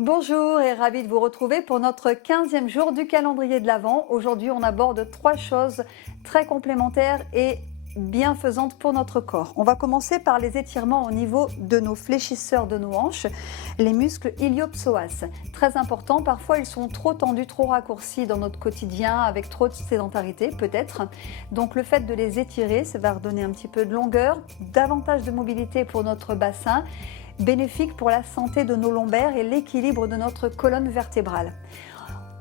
Bonjour et ravi de vous retrouver pour notre 15e jour du calendrier de l'Avent. Aujourd'hui, on aborde 3 choses très complémentaires et bienfaisantes pour notre corps. On va commencer par les étirements au niveau de nos fléchisseurs de nos hanches, les muscles iliopsoas. Très important, parfois ils sont trop tendus, trop raccourcis dans notre quotidien avec trop de sédentarité peut-être. Donc le fait de les étirer, ça va redonner un petit peu de longueur, davantage de mobilité pour notre bassin, bénéfique pour la santé de nos lombaires et l'équilibre de notre colonne vertébrale.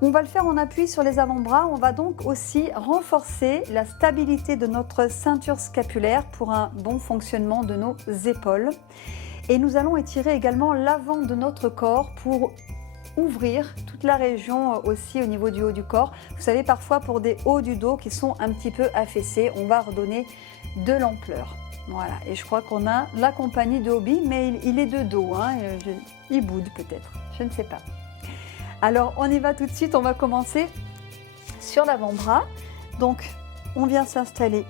On va le faire en appui sur les avant-bras, on va donc aussi renforcer la stabilité de notre ceinture scapulaire pour un bon fonctionnement de nos épaules. Et nous allons étirer également l'avant de notre corps pour ouvrir toute la région aussi au niveau du haut du corps. Vous savez, parfois pour des hauts du dos qui sont un petit peu affaissés, on va redonner de l'ampleur. Voilà, et je crois qu'on a la compagnie de Hobby, mais il est de dos, hein. Il boude peut-être, je ne sais pas. Alors on y va tout de suite, on va commencer sur l'avant-bras. Donc on vient s'installer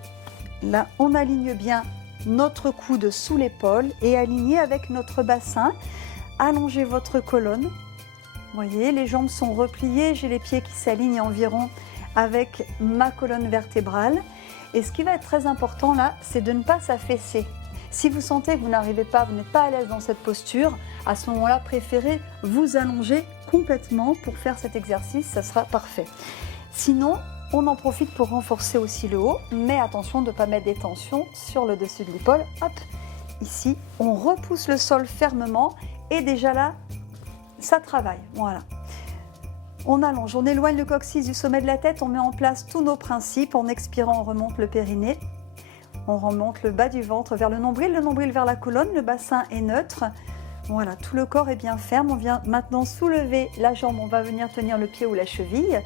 là, on aligne bien notre coude sous l'épaule et aligné avec notre bassin. Allongez votre colonne, vous voyez, les jambes sont repliées, j'ai les pieds qui s'alignent environ avec ma colonne vertébrale. Et ce qui va être très important là, c'est de ne pas s'affaisser. Si vous sentez que vous n'arrivez pas, vous n'êtes pas à l'aise dans cette posture, à ce moment-là, préférez vous allonger complètement pour faire cet exercice, ça sera parfait. Sinon, on en profite pour renforcer aussi le haut, mais attention de ne pas mettre des tensions sur le dessus de l'épaule. Hop, ici, on repousse le sol fermement et déjà là, ça travaille. Voilà. On allonge, on éloigne le coccyx du sommet de la tête, on met en place tous nos principes. En expirant, on remonte le périnée, on remonte le bas du ventre vers le nombril vers la colonne, le bassin est neutre. Voilà, tout le corps est bien ferme. On vient maintenant soulever la jambe, on va venir tenir le pied ou la cheville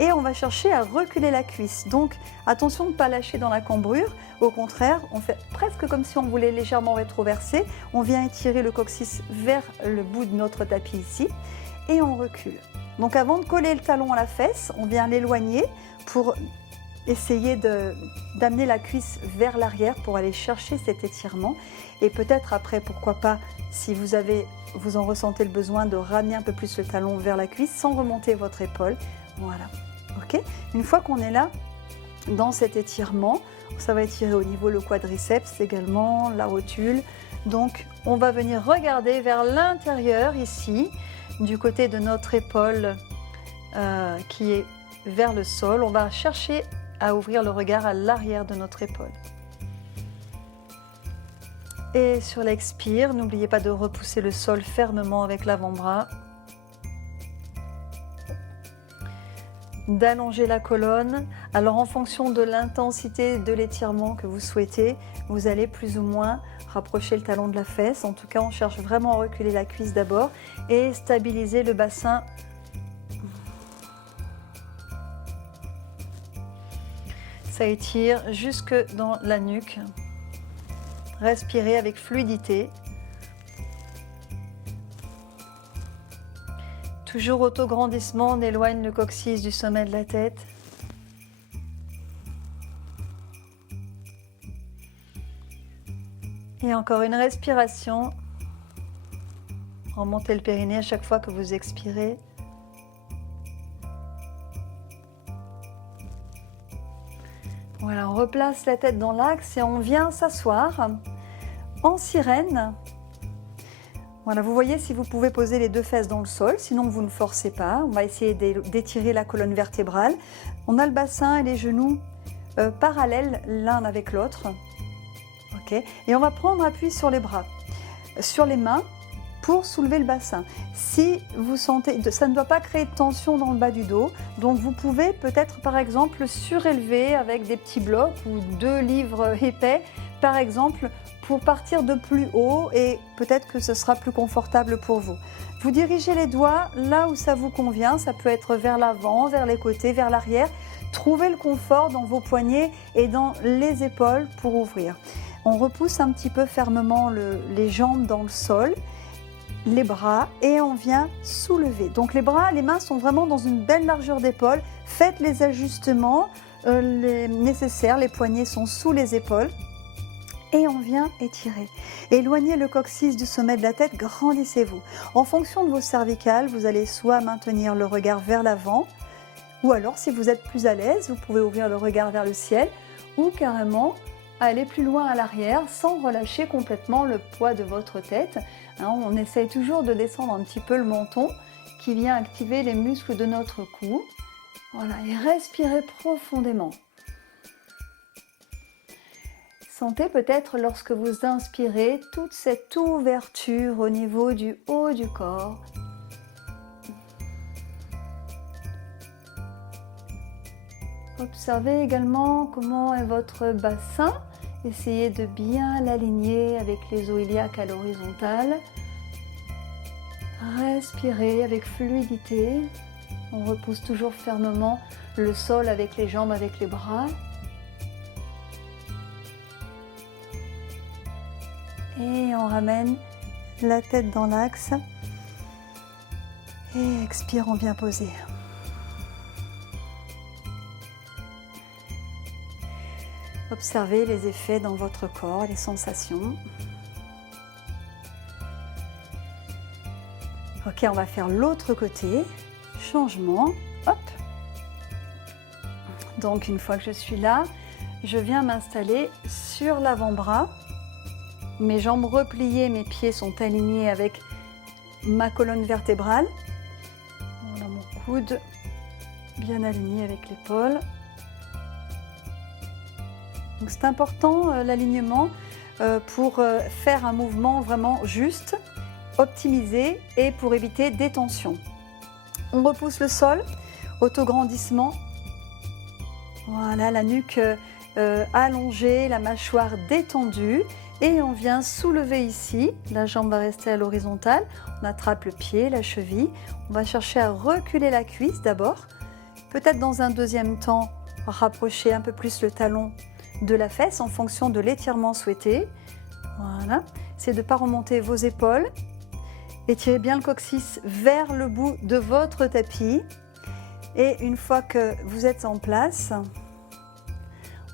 et on va chercher à reculer la cuisse. Donc attention de ne pas lâcher dans la cambrure, au contraire, on fait presque comme si on voulait légèrement rétroverser. On vient étirer le coccyx vers le bout de notre tapis ici et on recule. Donc avant de coller le talon à la fesse, on vient l'éloigner pour essayer d'amener la cuisse vers l'arrière pour aller chercher cet étirement. Et peut-être après, pourquoi pas, si vous en ressentez le besoin, de ramener un peu plus le talon vers la cuisse sans remonter votre épaule. Voilà. Ok. Une fois qu'on est là, dans cet étirement, ça va étirer au niveau le quadriceps également, la rotule. Donc on va venir regarder vers l'intérieur ici, du côté de notre épaule qui est vers le sol. On va chercher à ouvrir le regard à l'arrière de notre épaule. Et sur l'expire, n'oubliez pas de repousser le sol fermement avec l'avant-bras. D'allonger la colonne. Alors en fonction de l'intensité de l'étirement que vous souhaitez, vous allez plus ou moins rapprocher le talon de la fesse. En tout cas, on cherche vraiment à reculer la cuisse d'abord et stabiliser le bassin. Ça étire jusque dans la nuque. Respirez avec fluidité. Toujours auto-grandissement, on éloigne le coccyx du sommet de la tête. Et encore une respiration. Remontez le périnée à chaque fois que vous expirez. Voilà, on replace la tête dans l'axe et on vient s'asseoir en sirène. Voilà, vous voyez si vous pouvez poser les deux fesses dans le sol, sinon vous ne forcez pas. On va essayer d'étirer la colonne vertébrale. On a le bassin et les genoux parallèles l'un avec l'autre. Okay. Et on va prendre appui sur les bras, sur les mains pour soulever le bassin. Si vous sentez, ça ne doit pas créer de tension dans le bas du dos, donc vous pouvez peut-être par exemple surélever avec des petits blocs ou 2 livres épais, par exemple, pour partir de plus haut et peut-être que ce sera plus confortable pour vous. Vous dirigez les doigts là où ça vous convient, ça peut être vers l'avant, vers les côtés, vers l'arrière. Trouvez le confort dans vos poignets et dans les épaules pour ouvrir. On repousse un petit peu fermement les jambes dans le sol, les bras et on vient soulever. Donc les bras, les mains sont vraiment dans une belle largeur d'épaule. Faites les ajustements nécessaires, les poignets sont sous les épaules. Et on vient étirer. Éloignez le coccyx du sommet de la tête, grandissez-vous. En fonction de vos cervicales, vous allez soit maintenir le regard vers l'avant, ou alors si vous êtes plus à l'aise, vous pouvez ouvrir le regard vers le ciel, ou carrément aller plus loin à l'arrière sans relâcher complètement le poids de votre tête. On essaye toujours de descendre un petit peu le menton qui vient activer les muscles de notre cou. Voilà, et respirez profondément. Sentez peut-être lorsque vous inspirez toute cette ouverture au niveau du haut du corps. Observez également comment est votre bassin. Essayez de bien l'aligner avec les os iliaques à l'horizontale. Respirez avec fluidité. On repousse toujours fermement le sol avec les jambes, avec les bras. Et on ramène la tête dans l'axe. Et expire, on vient poser. Observez les effets dans votre corps, les sensations. Ok, on va faire l'autre côté. Changement. Hop. Donc une fois que je suis là, je viens m'installer sur l'avant-bras. Mes jambes repliées, mes pieds sont alignés avec ma colonne vertébrale. Voilà, mon coude bien aligné avec l'épaule. Donc c'est important l'alignement pour faire un mouvement vraiment juste, optimisé et pour éviter des tensions. On repousse le sol, autograndissement. Voilà, la nuque allongée, la mâchoire détendue. Et on vient soulever ici, la jambe va rester à l'horizontale, on attrape le pied, la cheville, on va chercher à reculer la cuisse d'abord, peut-être dans un deuxième temps, rapprocher un peu plus le talon de la fesse en fonction de l'étirement souhaité. Voilà, c'est de ne pas remonter vos épaules, étirez bien le coccyx vers le bout de votre tapis et une fois que vous êtes en place,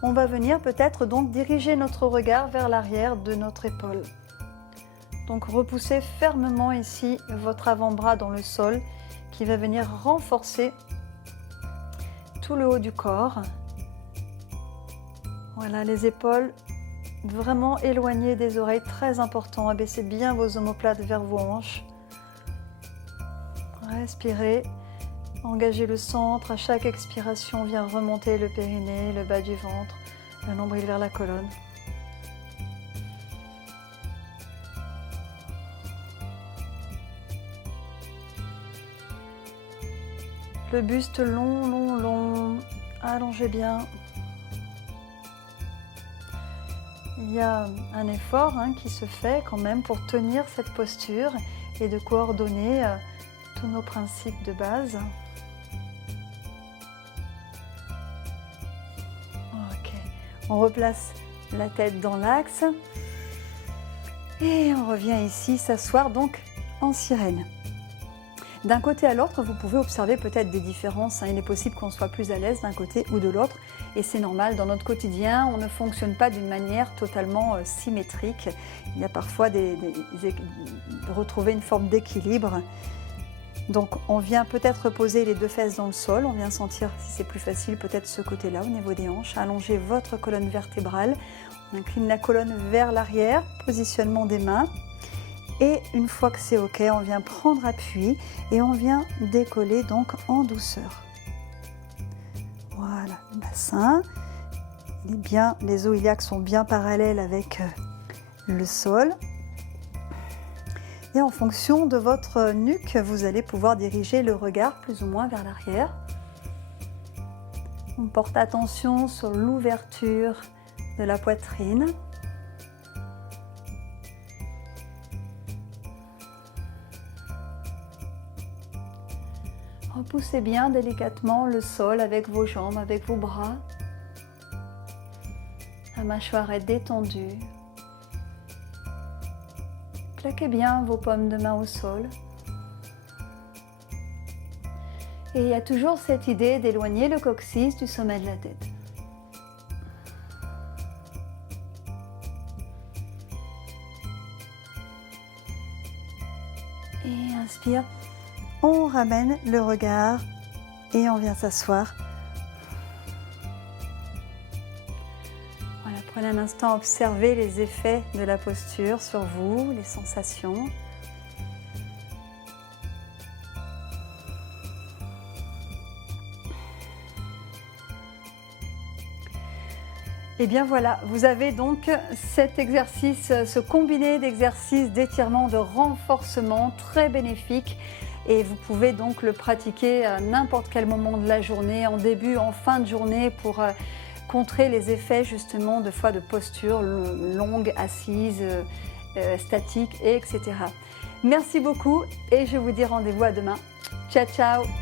on va venir peut-être donc diriger notre regard vers l'arrière de notre épaule. Donc repoussez fermement ici votre avant-bras dans le sol qui va venir renforcer tout le haut du corps. Voilà, les épaules vraiment éloignées des oreilles, très important. Abaissez bien vos omoplates vers vos hanches. Respirez. Engagez le centre, à chaque expiration, vient remonter le périnée, le bas du ventre, le nombril vers la colonne. Le buste long, long, long, allongez bien. Il y a un effort qui se fait quand même pour tenir cette posture et de coordonner tous nos principes de base. On replace la tête dans l'axe et on revient ici s'asseoir donc en sirène. D'un côté à l'autre, vous pouvez observer peut-être des différences. Il est possible qu'on soit plus à l'aise d'un côté ou de l'autre et c'est normal. Dans notre quotidien, on ne fonctionne pas d'une manière totalement symétrique. Il y a parfois de retrouver une forme d'équilibre. Donc on vient peut-être poser les deux fesses dans le sol, on vient sentir si c'est plus facile peut-être ce côté-là au niveau des hanches, allongez votre colonne vertébrale, on incline la colonne vers l'arrière, positionnement des mains et une fois que c'est ok, on vient prendre appui et on vient décoller donc en douceur. Voilà, le bassin, il est bien, les os iliaques sont bien parallèles avec le sol. Et en fonction de votre nuque, vous allez pouvoir diriger le regard plus ou moins vers l'arrière. On porte attention sur l'ouverture de la poitrine. Repoussez bien délicatement le sol avec vos jambes, avec vos bras. La mâchoire est détendue. Plaquez bien vos paumes de main au sol. Et il y a toujours cette idée d'éloigner le coccyx du sommet de la tête. inspire. On ramène le regard et on vient s'asseoir. Voilà, prenez un instant à observer les effets de la posture sur vous, les sensations. Et bien voilà, vous avez donc cet exercice, ce combiné d'exercices d'étirement, de renforcement très bénéfique. Et vous pouvez donc le pratiquer à n'importe quel moment de la journée, en début, en fin de journée, pour contrer les effets justement de fois de posture longue, assise, statique, etc. Merci beaucoup et je vous dis rendez-vous à demain. Ciao, ciao!